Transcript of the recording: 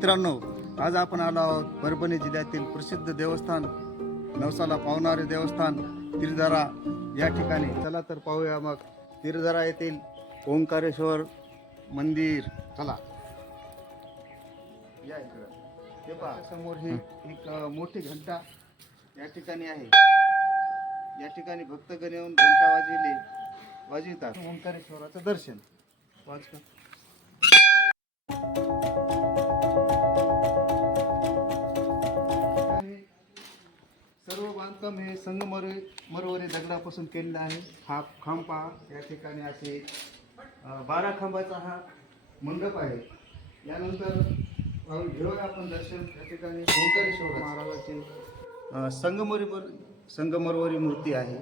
मित्रांनो, आज आपण आलो आहोत परभणी जिल्ह्यातील प्रसिद्ध देवस्थान, नवसाला पावणारे देवस्थान तिरझरा या ठिकाणी. चला तर पाहूया मग तिरझरा येथील ओंकारेश्वर मंदिर. चला या इकडं. हे पहा समोर ही एक मोठी घंटा या ठिकाणी आहे. या ठिकाणी भक्तगण येऊन घंटा वाजवितात. ओंकारेश्वराचं दर्शन वाच का. सर्व बांधकाम हे संगमरवरी दगडापासून केलेलं आहे. हा खांब पहा, या ठिकाणी असे 12 खांबाचा हा मंडप आहे. यानंतर घेऊया आपण दर्शन. या ठिकाणी ओंकारेश्वर महाराजाची संगमरवरी मूर्ती आहे.